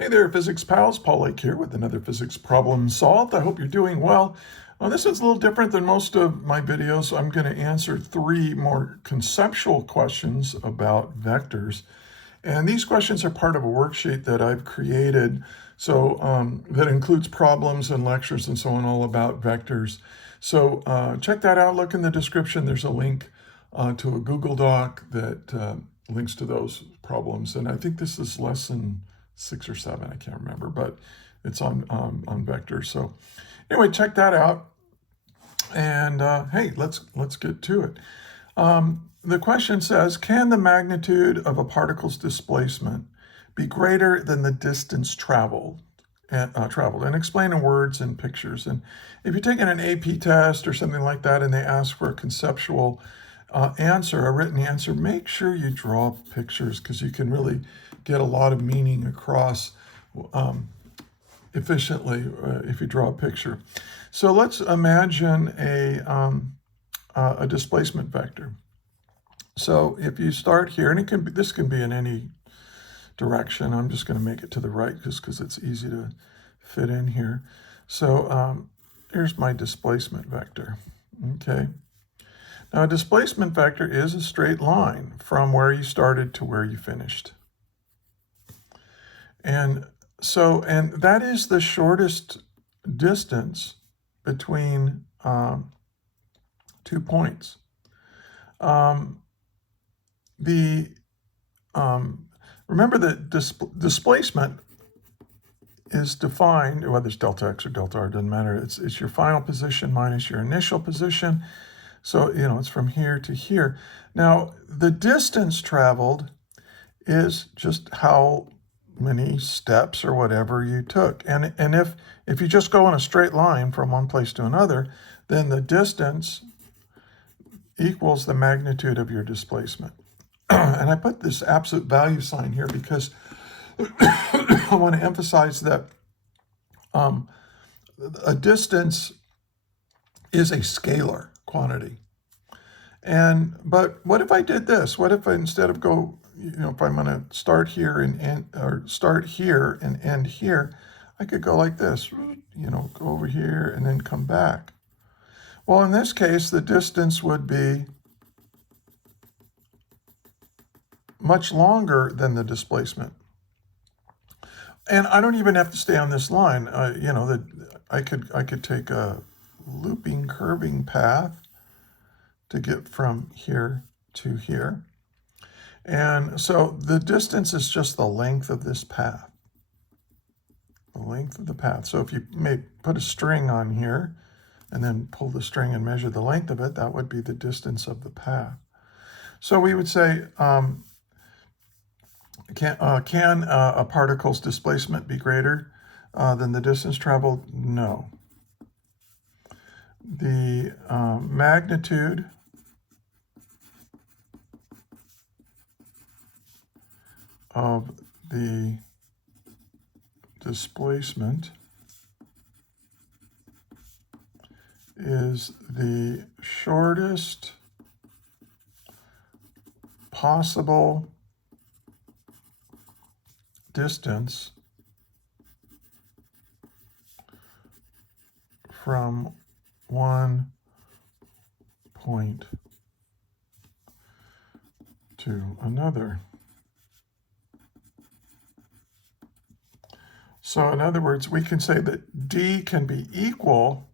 Hey there, physics pals. Paul Lake here with another physics problem solved. I hope you're doing well. This is a little different than most of my videos. I'm going to answer three more conceptual questions about vectors. And these questions are part of a worksheet that I've created. That includes problems and lectures and so on all about vectors. Check that out. Look in the description. There's a link to a Google Doc that links to those problems. And I think this is lesson 6 or 7, I can't remember, but it's on vectors. So anyway, check that out. And hey, let's get to it. The question says, can the magnitude of a particle's displacement be greater than the distance traveled? And explain in words and pictures. And if you're taking an AP test or something like that and they ask for a conceptual answer, a written answer, make sure you draw pictures because you can really get a lot of meaning across efficiently if you draw a picture. So let's imagine a displacement vector. So if you start here, and this can be in any direction. I'm just going to make it to the right just because it's easy to fit in here. So here's my displacement vector. Okay. Now, a displacement vector is a straight line from where you started to where you finished. And that is the shortest distance between 2 points. Remember that displacement is defined, whether it's delta x or delta r, doesn't matter. It's your final position minus your initial position. So, it's from here to here. Now, the distance traveled is just how many steps or whatever you took. And if you just go in a straight line from one place to another, then the distance equals the magnitude of your displacement. And I put this absolute value sign here because I want to emphasize that a distance is a scalar quantity. But what if I did this? What if I, instead of if I'm going to start here start here and end here, I could go like this, go over here and then come back. Well, in this case, the distance would be much longer than the displacement. And I don't even have to stay on this line. I could take a looping, curving path to get from here to here. And so the distance is just the length of this path. The length of the path. So if you may put a string on here and then pull the string and measure the length of it, that would be the distance of the path. So we would say, can a particle's displacement be greater than the distance traveled? No. The magnitude of the displacement is the shortest possible distance from one point to another. So in other words, we can say that D can be equal,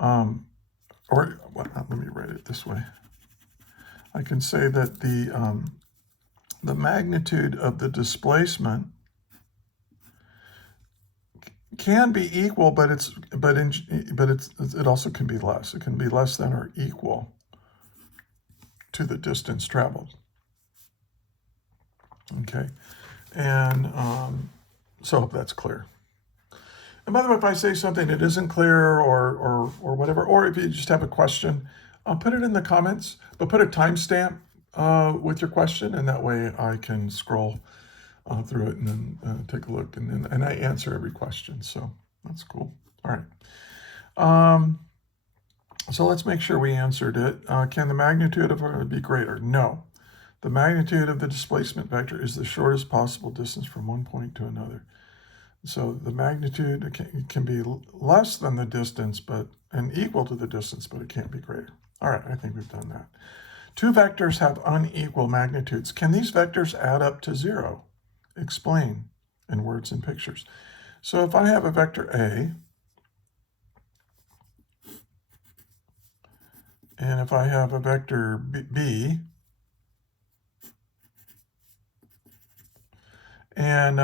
let me write it this way. I can say that the magnitude of the displacement can be equal, but it also can be less. It can be less than or equal to the distance traveled. Okay, and so I hope that's clear. And by the way, if I say something that isn't clear or whatever, or if you just have a question, put it in the comments, but put a timestamp with your question, and that way I can scroll through it and then take a look, and I answer every question. So that's cool. All right. So let's make sure we answered it. Can the magnitude of it be greater? No. The magnitude of the displacement vector is the shortest possible distance from one point to another. So the magnitude can be less than the distance, and equal to the distance, but it can't be greater. All right, I think we've done that. Two vectors have unequal magnitudes. Can these vectors add up to 0? Explain in words and pictures. So if I have a vector A, and if I have a vector B, and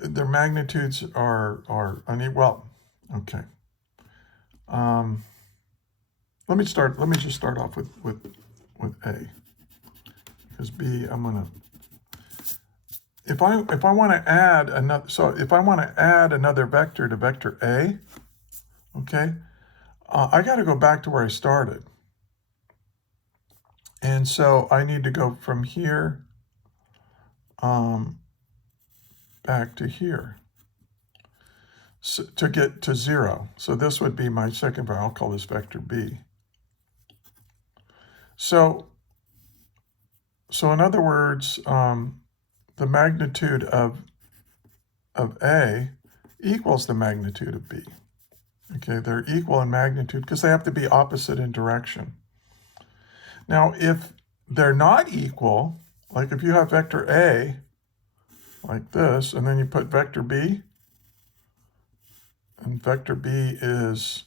their magnitudes are unequal. Well, okay. Let me just start off with A, because B, I'm gonna. If I want to add another, so if I want to add another vector to vector A, okay, I got to go back to where I started, and so I need to go from here back to here to get to 0. So this would be my second vector. I'll call this vector B. So in other words, the magnitude of A equals the magnitude of B. Okay, they're equal in magnitude because they have to be opposite in direction. Now, if they're not equal, like if you have vector A like this, and then you put vector B, and vector B is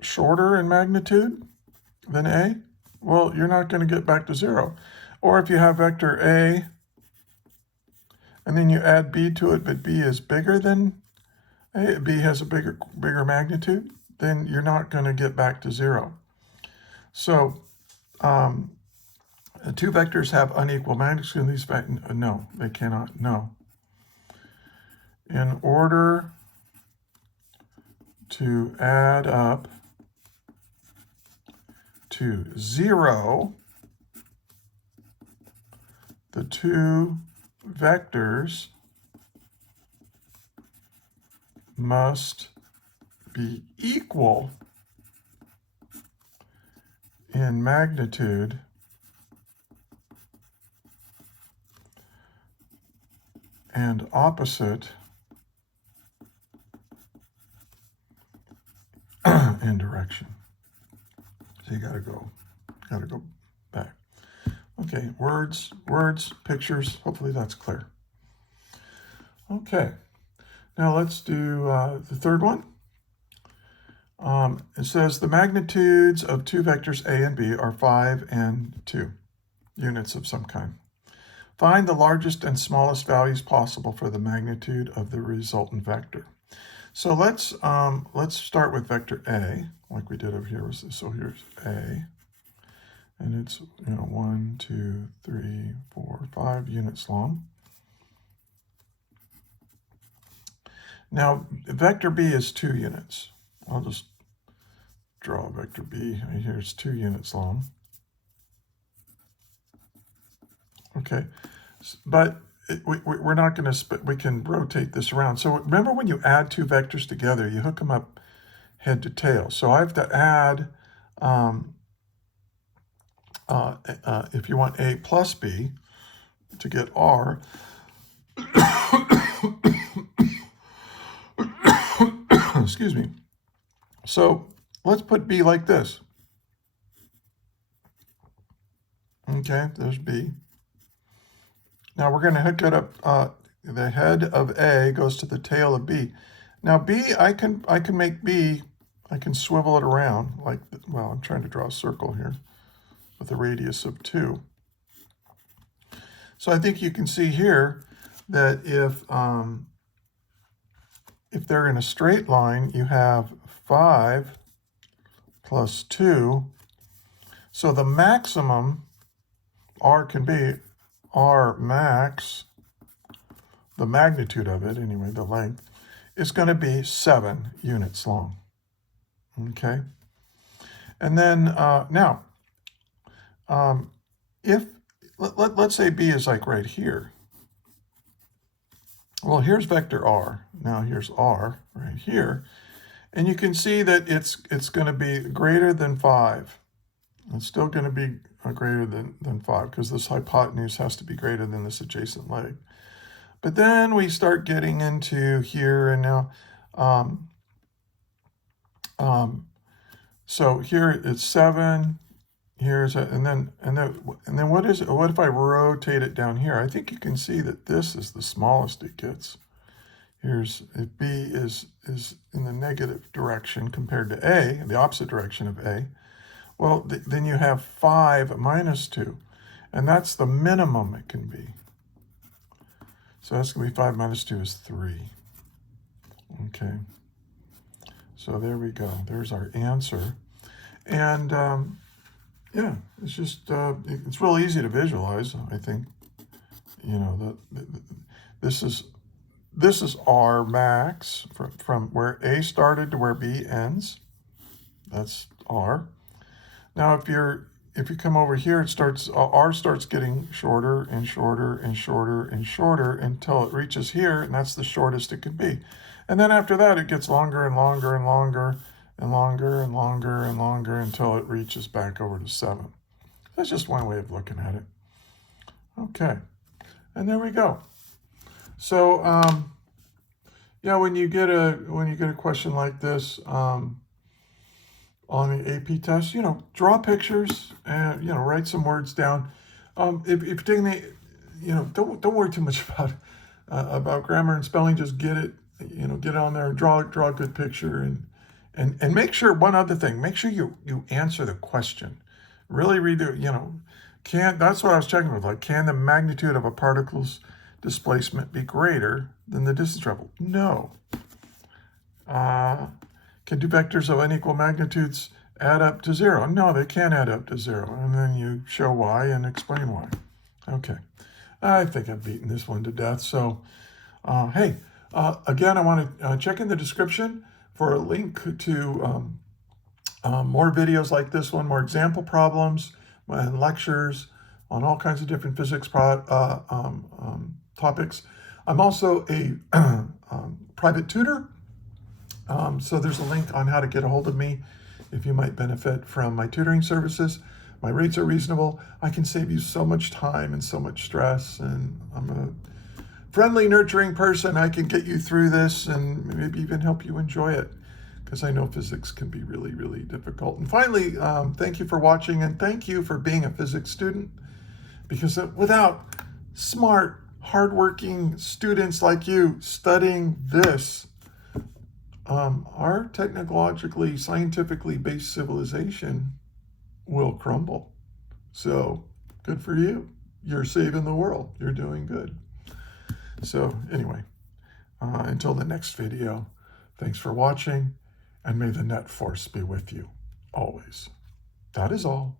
shorter in magnitude than A, well, you're not going to get back to 0. Or if you have vector A, and then you add B to it, but B is bigger than A, B has a bigger magnitude, then you're not going to get back to 0. So two vectors have unequal magnitudes. In these no, they cannot. No. In order to add up to 0, the two vectors must be equal in magnitude and opposite in direction. So you gotta go back. Okay, words, pictures. Hopefully that's clear. Okay, now let's do the third one. It says the magnitudes of two vectors A and B are 5 and 2 units of some kind. Find the largest and smallest values possible for the magnitude of the resultant vector. So let's start with vector A, like we did over here. So here's A, and it's 1, 2, 3, 4, 5 units long. Now vector B is 2 units. I'll just draw vector B. Here's 2 units long. Okay, but we're not going to, we can rotate this around. So remember, when you add two vectors together, you hook them up head to tail. So I have to add, if you want A plus B to get R, excuse me. So let's put B like this. Okay, there's B. Now we're going to hook it up. The head of A goes to the tail of B. Now B, I can make B. I can swivel it around like, well, I'm trying to draw a circle here with a radius of 2. So I think you can see here that if they're in a straight line, you have 5 plus 2. So the maximum R can be R max, the magnitude of it, anyway, the length, is going to be 7 units long. Okay? And then now, if, let's say B is like right here. Well, here's vector R. Now here's R right here. And you can see that it's going to be greater than 5. It's still going to be greater than 5 because this hypotenuse has to be greater than this adjacent leg. But then we start getting into here and now. So here it's 7. Here's and then what is it? What if I rotate it down here? I think you can see that this is the smallest it gets. Here's if B is in the negative direction compared to A, the opposite direction of A. Well, then you have 5 minus 2, and that's the minimum it can be. So that's going to be 5 minus 2 is 3. Okay. So there we go. There's our answer. And yeah, it's just, it's real easy to visualize, I think. You know, this is R max from where A started to where B ends. That's R. Now, if you come over here, it starts R starts getting shorter and shorter and shorter and shorter until it reaches here, and that's the shortest it could be. And then after that, it gets longer and longer and longer and longer and longer and longer until it reaches back over to 7. That's just one way of looking at it. Okay, and there we go. So yeah, when you get a question like this on the AP test, draw pictures and write some words down. If you're taking the, don't worry too much about grammar and spelling. Just get it, get on there and draw a good picture and make sure, one other thing, make sure you answer the question. Really read the, that's what I was checking with, like, can the magnitude of a particle's displacement be greater than the distance traveled? No. Can two vectors of unequal magnitudes add up to 0? No, they can't add up to 0. And then you show why and explain why. Okay. I think I've beaten this one to death. So, hey, again, I want to check in the description for a link to more videos like this one, more example problems and lectures on all kinds of different physics topics. I'm also a private tutor. So there's a link on how to get a hold of me if you might benefit from my tutoring services. My rates are reasonable. I can save you so much time and so much stress, and I'm a friendly, nurturing person. I can get you through this and maybe even help you enjoy it, because I know physics can be really, really difficult. And finally, thank you for watching, and thank you for being a physics student, because without smart, hardworking students like you studying this, our technologically, scientifically based civilization will crumble. So good for you. You're saving the world. You're doing good. So anyway, until the next video, thanks for watching, and may the net force be with you always. That is all.